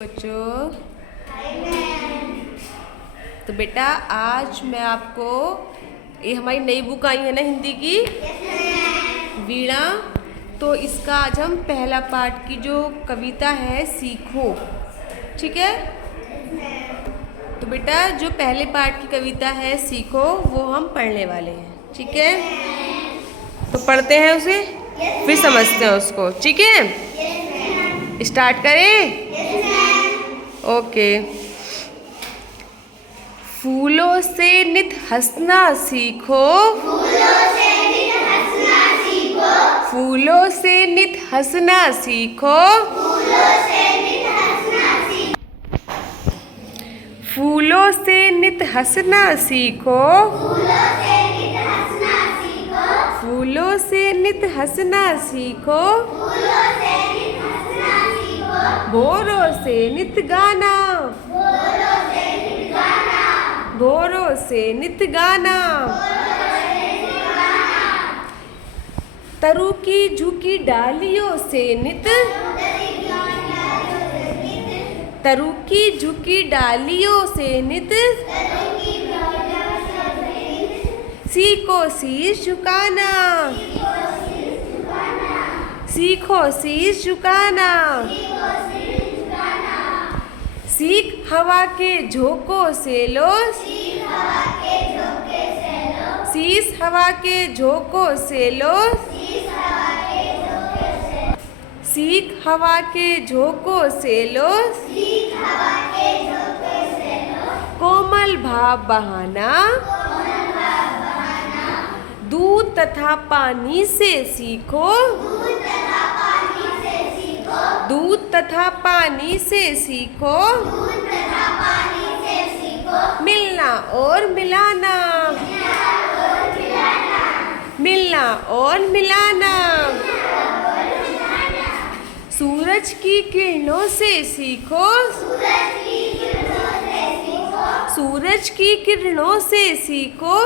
बच्चों, तो बेटा आज मैं आपको ये हमारी नई बुक आई है ना हिंदी की वीणा। तो इसका आज हम पहला पाठ की जो कविता है सीखो, ठीक है। तो बेटा जो पहले पाठ की कविता है सीखो वो हम पढ़ने वाले हैं, ठीक है। तो पढ़ते हैं उसे फिर समझते हैं उसको, ठीक है। स्टार्ट करें। ओके। फूलों से नित हंसना सीखो, फूलों से नित हंसना सीखो, फूलों से नित हंसना सीखो, फूलों से नित हंसना सीखो, भोरों से नित गाना, भोरों से नित गाना, तरु की झुकी डालियों से नित, तरु की झुकी डालियों से नित, सीखो शीश झुकाना, सीखो शीश झुकाना, सीख हवा के झोंकों से लो, शीश हवा के झोंकों से लो, सीख हवा के झोंकों से लो, कोमल भाव बहाना, दूध तथा पानी से सीखो, दूध तथा पानी से सीखो, मिलना और मिलाना, मिलना और मिलाना, सूरज की किरणों से सीखो, सूरज की किरणों से सीखो,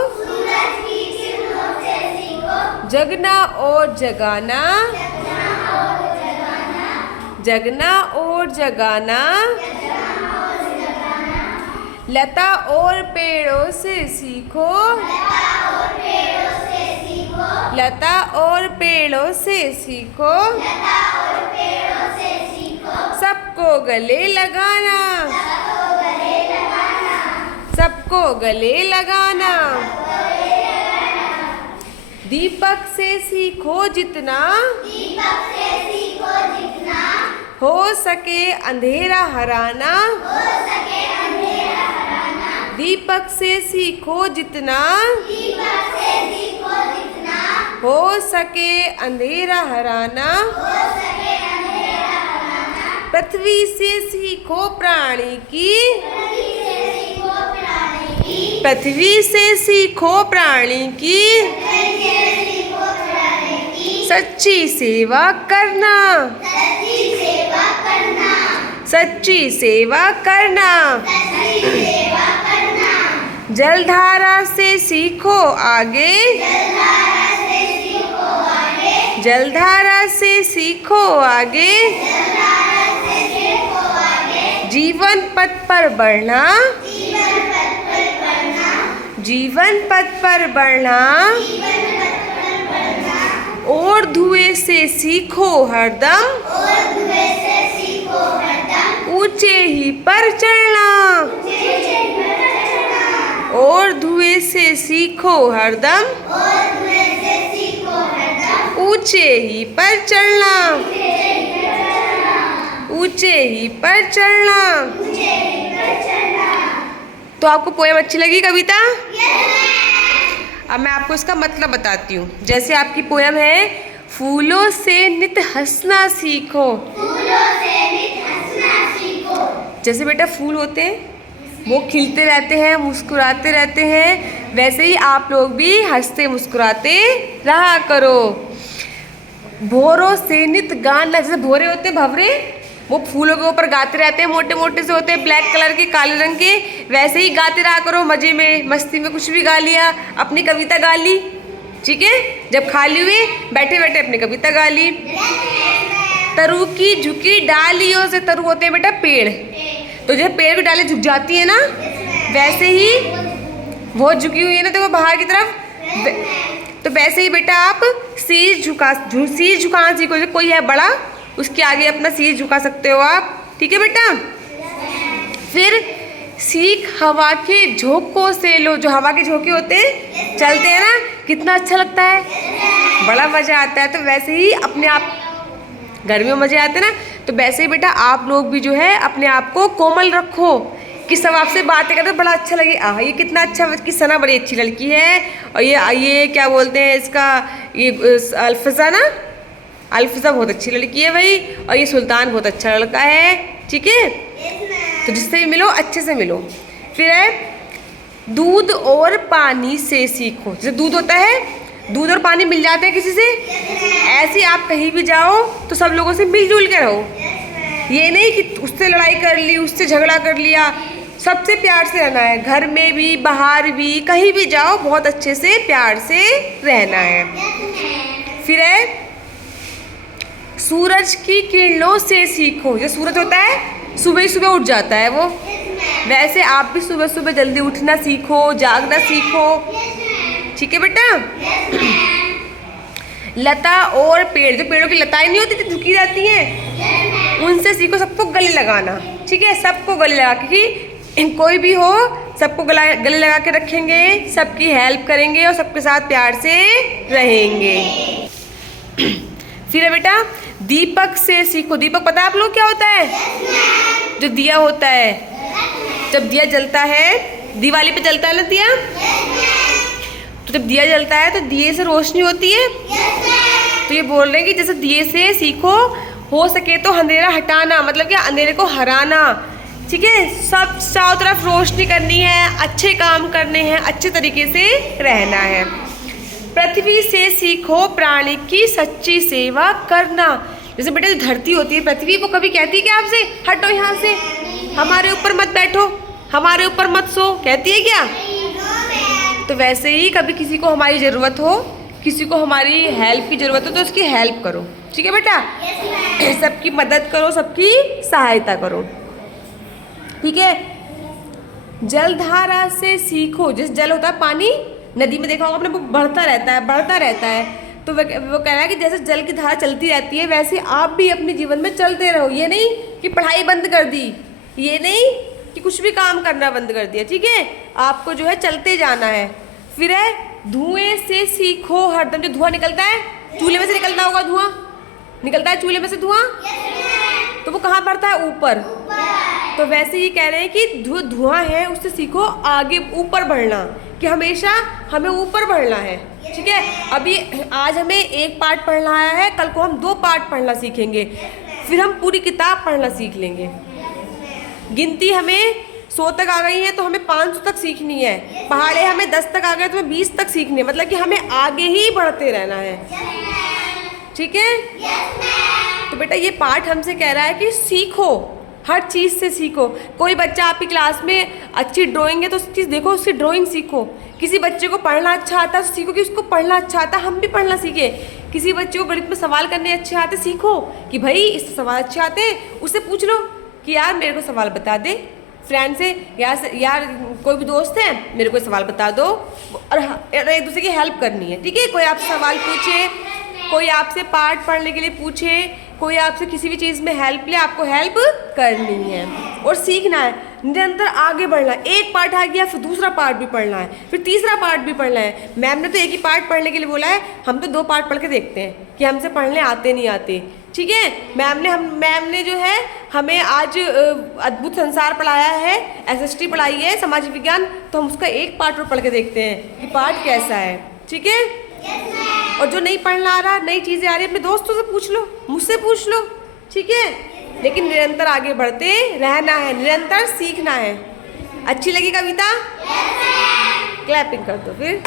जगना और जगाना, जगना और जगाना, लता और पेड़ों से सीखो, लता और पेड़ों से सीखो, सबको गले लगाना, सबको गले लगाना, दीपक से सीखो जितना, हो सके अंधेरा हराना, दीपक से सीखो जितना, हो सके अंधेरा हराना, पृथ्वी से सीखो प्राणी की, पृथ्वी से सीखो प्राणी की, सच्ची सेवा करना, सच्ची सेवा करना, जलधारा से सीखो आगे, जलधारा से सीखो आगे, जीवन पथ पर बढ़ना, जीवन पथ पर बढ़ना, और धुएं से सीखो हरदम, ऊंचे ही पर चढ़ना, और धुएं से सीखो हरदम, ऊंचे ही पर चढ़ना, ऊंचे ही पर चढ़ना। तो आपको पोएम अच्छी लगी कविता? अब मैं आपको इसका मतलब बताती हूँ। जैसे आपकी पोएम है फूलों से नित हंसना सीखो, जैसे बेटा फूल होते हैं वो खिलते रहते हैं, मुस्कुराते रहते हैं, वैसे ही आप लोग भी हंसते मुस्कुराते रहा करो। भोरों से नित गाना, जैसे भोरे होते हैं भंवरे, वो फूलों के ऊपर गाते रहते हैं, मोटे मोटे से होते हैं, ब्लैक कलर के, काले रंग के, वैसे ही गाते रहा करो मजे में, मस्ती में कुछ भी गा लिया, अपनी कविता गा ली, ठीक है। जब खाली हुए बैठे बैठे अपनी कविता गा ली। तरु की झुकी डालियों से, तरु होते हैं बेटा पेड़, तो जब पेड़ की डाली झुक जाती है ना, वैसे ही वो झुकी हुई है ना, तो वो बाहर की तरफ, तो वैसे ही बेटा आप सिर झुकाना सीखो। जो कोई है बड़ा, उसके आगे अपना सिर झुका सकते हो आप, ठीक है बेटा। फिर सीख हवा के झोंकों से लो। जो हवा के झोंके होते हैं, चलते हैं ना, कितना अच्छा लगता है, बड़ा मजा आता है। तो वैसे ही अपने आप, गर्मियों में मजे आते हैं ना, तो वैसे ही बेटा आप लोग भी जो है अपने आप को कोमल रखो, कि सब आपसे बातें करते बड़ा अच्छा लगे, ये कितना अच्छा, कि सना बड़ी अच्छी लड़की है, और ये क्या बोलते हैं इसका, ये अल्फजा ना, अल्फजा बहुत अच्छी लड़की है भाई, और ये सुल्तान बहुत अच्छा लड़का है, ठीक है। तो जिससे भी मिलो अच्छे से मिलो। फिर है दूध और पानी से सीखो। जैसे दूध होता है, दूध और पानी मिल जाते हैं किसी से, ऐसे आप कहीं भी जाओ तो सब लोगों से मिलजुल के रहो। ये नहीं कि उससे लड़ाई कर ली, उससे झगड़ा कर लिया, सबसे प्यार से रहना है। घर में भी, बाहर भी, कहीं भी जाओ बहुत अच्छे से प्यार से रहना है। फिर है सूरज की किरणों से सीखो। जो सूरज होता है सुबह ही सुबह उठ जाता है वो, वैसे आप भी सुबह सुबह जल्दी उठना सीखो, जागना सीखो, ठीक है बेटा। लता और पेड़, जो पेड़ों की लताएं नहीं होती, झुकी जाती हैं, उनसे सीखो सबको गले लगाना, ठीक है। सबको गले लगा के, कोई भी हो सबको गले लगा के रखेंगे, सबकी हेल्प करेंगे और सबके साथ प्यार से रहेंगे। फिर है बेटा दीपक से सीखो। दीपक पता है आप लोग क्या होता है? जो दिया होता है, जब दिया जलता है, दिवाली पे जलता है ना दिया, तो जब दिया जलता है तो दिए से रोशनी होती है। तो ये बोल रहे हैं कि जैसे दिए से सीखो, हो सके तो अंधेरा हटाना, मतलब कि अंधेरे को हराना, ठीक है। सब चारों तरफ रोशनी करनी है, अच्छे काम करने हैं, अच्छे तरीके से रहना है। पृथ्वी से सीखो प्राणी की सच्ची सेवा करना। जैसे बेटा जो धरती होती है पृथ्वी, वो कभी कहती है कि आपसे हटो यहाँ से, हमारे ऊपर मत बैठो, हमारे ऊपर मत सो, कहती है क्या? तो वैसे ही कभी किसी को हमारी ज़रूरत हो, किसी को हमारी हेल्प की ज़रूरत हो, तो उसकी हेल्प करो, ठीक है बेटा। सबकी मदद करो, सबकी सहायता करो, ठीक है। जलधारा से सीखो। जैसे जल होता है पानी, नदी में देखा होगा आपने, वो बढ़ता रहता है, बढ़ता रहता है। तो वो कह रहा है कि जैसे जल की धारा चलती रहती है, वैसे आप भी अपने जीवन में चलते रहो। ये नहीं कि पढ़ाई बंद कर दी, ये नहीं कि कुछ भी काम करना बंद कर दिया, ठीक है। आपको जो है चलते जाना है। फिर है धुएं से सीखो हरदम। जो धुआं निकलता है, चूल्हे में से निकलता होगा धुआं, निकलता है चूल्हे में से धुआं, तो वो कहाँ पड़ता है? ऊपर। तो वैसे ही कह रहे हैं कि जो धुआं है उससे सीखो आगे ऊपर बढ़ना, कि हमेशा हमें ऊपर बढ़ना है, ठीक है। अभी आज हमें एक पार्ट पढ़ना आया है, कल को हम 2 पार्ट पढ़ना सीखेंगे, फिर हम पूरी किताब पढ़ना सीख लेंगे। गिनती हमें 100 तक आ गई है तो हमें 500 तक सीखनी है, पहाड़े हमें 10 तक आ गए तो हमें 20 तक सीखनी है, मतलब कि हमें आगे ही बढ़ते रहना है, ठीक है। तो बेटा ये पाठ हमसे कह रहा है कि सीखो, हर चीज़ से सीखो। कोई बच्चा आपकी क्लास में अच्छी ड्राइंग है तो उस चीज़ देखो, उसकी ड्राइंग सीखो। किसी बच्चे को पढ़ना अच्छा आता है तो सीखो कि उसको पढ़ना अच्छा आता है, हम भी पढ़ना सीखे। किसी बच्चे को गणित में सवाल करने अच्छे आते, सीखो कि भाई इससे सवाल अच्छे आते हैं, उससे पूछ लो कि यार मेरे को सवाल बता दे। फ्रेंड से यार कोई भी दोस्त है, मेरे को सवाल बता दो, और एक दूसरे की हेल्प करनी है, ठीक है। कोई आपसे सवाल पूछे, कोई आपसे पाठ पढ़ने के लिए पूछे, कोई आपसे किसी भी चीज़ में हेल्प ले, आपको हेल्प करनी है और सीखना है, निरंतर आगे बढ़ना है। एक पार्ट आ गया, फिर दूसरा पार्ट भी पढ़ना है, फिर तीसरा पार्ट भी पढ़ना है। मैम ने तो एक ही पार्ट पढ़ने के लिए बोला है, हम तो 2 पार्ट पढ़ के देखते हैं कि हमसे पढ़ने आते नहीं आते, ठीक है। मैम ने जो है हमें आज अद्भुत संसार पढ़ाया है, SST पढ़ाई है, सामाजिक विज्ञान, तो हम उसका एक पार्ट और पढ़ के देखते हैं कि पार्ट कैसा है, ठीक है। और जो नहीं पढ़ना आ रहा, नई चीज़ें आ रही है, अपने दोस्तों से पूछ लो, मुझसे पूछ लो, ठीक है। लेकिन निरंतर आगे बढ़ते रहना है, निरंतर सीखना है। अच्छी लगी कविता? क्लैपिंग कर दो फिर।